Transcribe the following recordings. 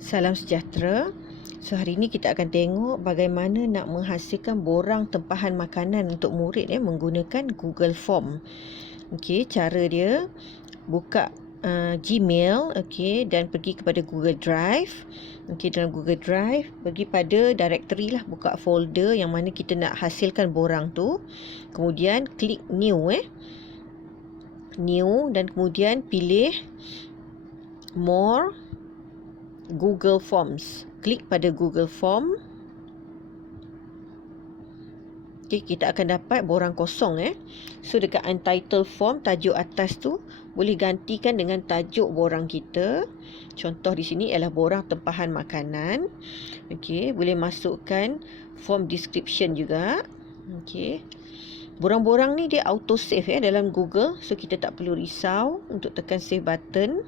Salam sejahtera. So hari ini kita akan tengok bagaimana nak menghasilkan borang tempahan makanan untuk murid menggunakan Google Form. Okey, cara dia buka Gmail, okey, dan pergi kepada Google Drive. Okey, dalam Google Drive pergi pada directory lah, buka folder yang mana kita nak hasilkan borang tu. Kemudian klik new dan kemudian pilih more Google Forms. Klik pada Google Form. Okay, kita akan dapat borang kosong. So dekat untitled form, tajuk atas tu boleh gantikan dengan tajuk borang kita. Contoh di sini ialah borang tempahan makanan. Okay, boleh masukkan form description juga. Okay, borang-borang ni dia auto save dalam Google. So kita tak perlu risau untuk tekan save button.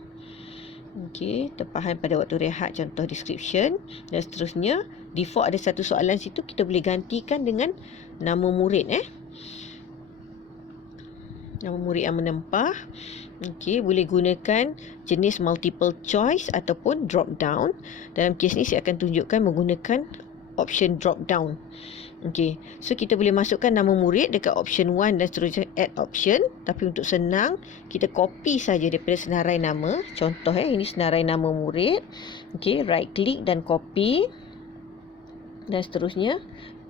Okey, tempahan pada waktu rehat, contoh description dan seterusnya. Default ada satu soalan situ, kita boleh gantikan dengan nama murid nama murid yang menempah. Okey, boleh gunakan jenis multiple choice ataupun drop down. Dalam kes ni saya akan tunjukkan menggunakan option drop down. Okey, so kita boleh masukkan nama murid dekat option 1 dan seterusnya add option. Tapi untuk senang, kita copy saja daripada senarai nama. Contoh ini senarai nama murid. Okey, right click dan copy. Dan seterusnya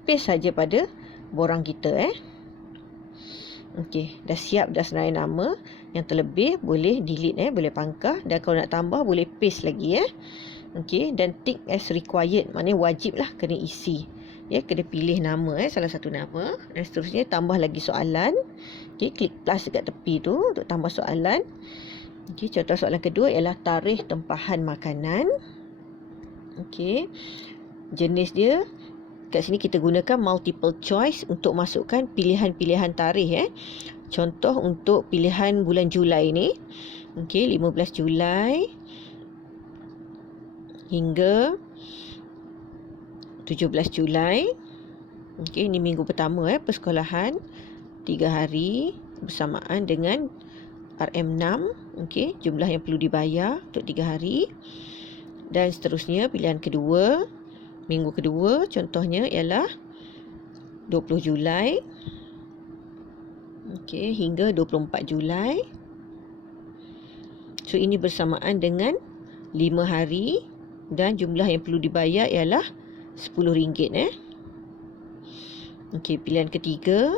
paste saja pada borang kita Okey, dah siap dah senarai nama. Yang terlebih boleh delete boleh pangkah, dan kalau nak tambah boleh paste lagi Okey, dan tick as required, maknanya wajib lah kena isi. Kena pilih nama salah satu nama, dan seterusnya tambah lagi soalan. Okey, klik plus dekat tepi tu untuk tambah soalan. Okey, contoh soalan kedua ialah tarikh tempahan makanan. Okey, jenis dia kat sini kita gunakan multiple choice untuk masukkan pilihan-pilihan tarikh Contoh untuk pilihan bulan Julai ni. Okey, 15 Julai hingga 17 Julai. Okey, ini minggu pertama persekolahan. 3 hari bersamaan dengan RM6. Okey, jumlah yang perlu dibayar untuk 3 hari. Dan seterusnya pilihan kedua, minggu kedua contohnya ialah 20 Julai. Okey, hingga 24 Julai. So ini bersamaan dengan 5 hari dan jumlah yang perlu dibayar ialah RM10 Okey, pilihan ketiga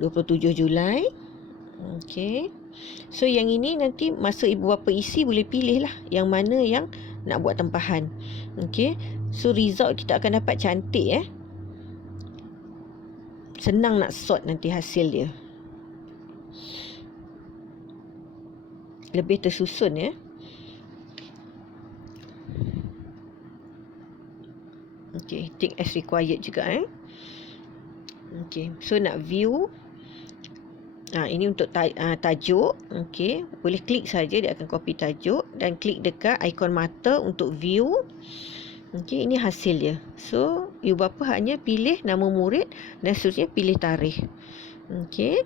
27 Julai. Okey, so yang ini nanti masa ibu bapa isi boleh pilih lah yang mana yang nak buat tempahan. Okey, so result kita akan dapat cantik senang nak sort nanti hasil dia, lebih tersusun Okey, tick as required juga Okey, so nak view ini untuk tajuk. Okey, boleh klik saja, dia akan copy tajuk dan klik dekat ikon mata untuk view. Okey, ini hasil dia. So ibu bapa hanya pilih nama murid dan seterusnya pilih tarikh. Okey,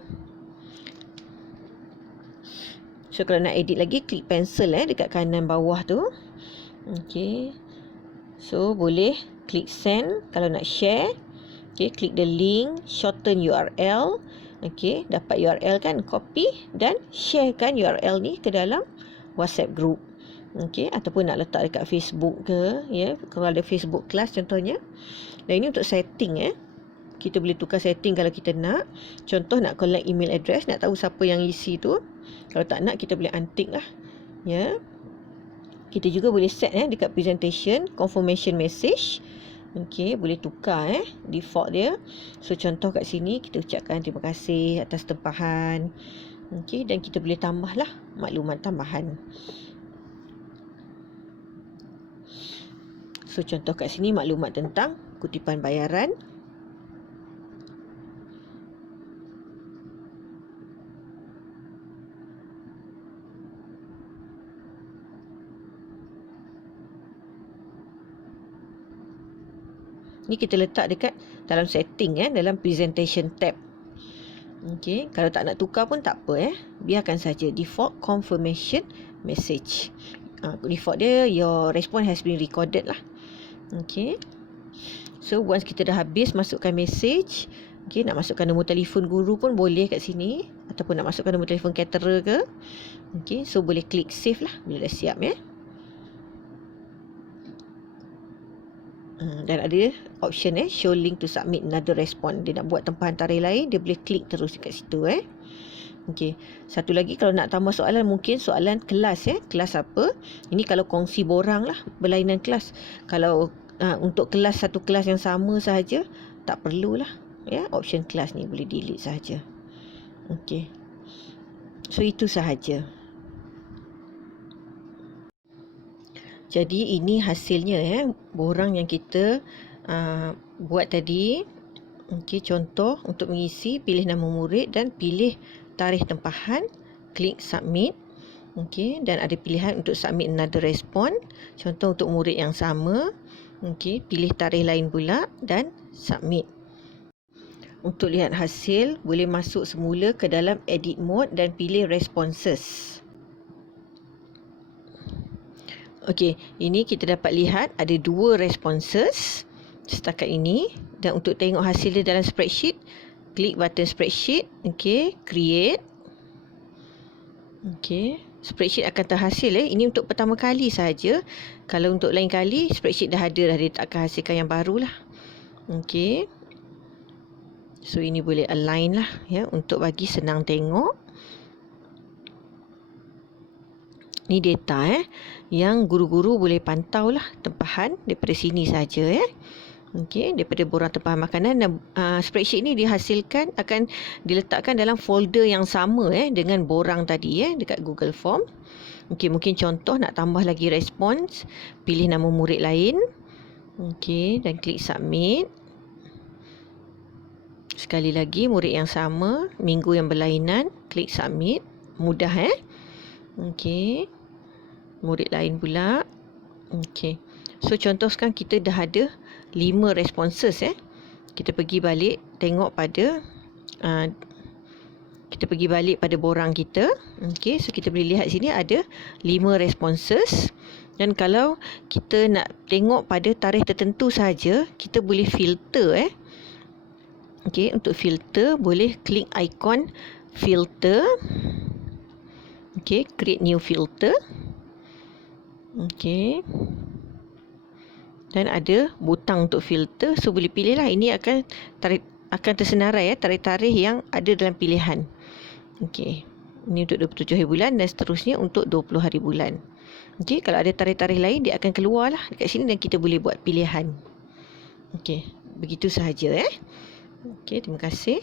so kalau nak edit lagi, klik pencil dekat kanan bawah tu. Okey, so boleh klik send. Kalau nak share, okey, klik the link, shorten URL. Okey, dapat URL kan, copy dan sharekan URL ni ke dalam WhatsApp group. Okey, ataupun nak letak dekat Facebook ke, kalau ada Facebook kelas contohnya. Dan ini untuk setting kita boleh tukar setting kalau kita nak. Contoh nak collect email address, nak tahu siapa yang isi tu. Kalau tak nak, kita boleh untick lah. Kita juga boleh set dekat presentation confirmation message. Okey, boleh tukar default dia. So contoh kat sini kita ucapkan terima kasih atas tempahan. Okey, dan kita boleh tambahlah maklumat tambahan. So contoh kat sini maklumat tentang kutipan bayaran. Ni kita letak dekat dalam setting dalam presentation tab. Okey, kalau tak nak tukar pun tak apa biarkan saja default confirmation message. Default dia your response has been recorded lah. Okey. So once kita dah habis masukkan message, okey, nak masukkan nombor telefon guru pun boleh kat sini ataupun nak masukkan nombor telefon caterer ke. Okey, so boleh klik save lah bila dah siap Dan ada option show link to submit another response. Dia nak buat tempahan tarikh lain, dia boleh klik terus dekat situ Okey. Satu lagi kalau nak tambah soalan, mungkin soalan kelas kelas apa? Ini kalau kongsi borang lah, berlainan kelas. Kalau untuk kelas satu kelas yang sama sahaja, tak perlulah option kelas ni boleh delete sahaja. Okey. So itu sahaja. Jadi ini hasilnya borang yang kita buat tadi. Okey, contoh untuk mengisi, pilih nama murid dan pilih tarikh tempahan, klik submit. Okey, dan ada pilihan untuk submit another response. Contoh untuk murid yang sama. Okey, pilih tarikh lain pula dan submit. Untuk lihat hasil, boleh masuk semula ke dalam edit mode dan pilih responses. Okey, ini kita dapat lihat ada 2 responses setakat ini. Dan untuk tengok hasil dia dalam spreadsheet, klik button spreadsheet. Okey, create. Okey, spreadsheet akan terhasil Ini untuk pertama kali sahaja. Kalau untuk lain kali, spreadsheet dah ada dah, dia tak akan hasilkan yang baru lah. Okey. So ini boleh align lah untuk bagi senang tengok. Ni data yang guru-guru boleh pantau lah tempahan daripada sini saja Okey, daripada borang tempahan makanan. Dan spreadsheet ni dihasilkan akan diletakkan dalam folder yang sama dengan borang tadi dekat Google Form. Okey, mungkin contoh nak tambah lagi respons, pilih nama murid lain. Okey, dan klik submit. Sekali lagi murid yang sama, minggu yang berlainan, klik submit. Mudah Okey. Murid lain pula. Okey. So contoh sekarang kita dah ada 5 responses Kita pergi balik tengok pada borang kita. Okey, so kita boleh lihat sini ada 5 responses. Dan kalau kita nak tengok pada tarikh tertentu saja, kita boleh filter Okey, untuk filter boleh klik ikon filter. Okey, create new filter. Okey. Dan ada butang untuk filter. So boleh pilih lah. Ini akan tersenarai tarikh-tarikh yang ada dalam pilihan. Okey. Ini untuk 27 hari bulan dan seterusnya untuk 20 hari bulan. Okey, kalau ada tarikh-tarikh lain dia akan keluar lah dekat sini dan kita boleh buat pilihan. Okey, begitu sahaja Okey, terima kasih.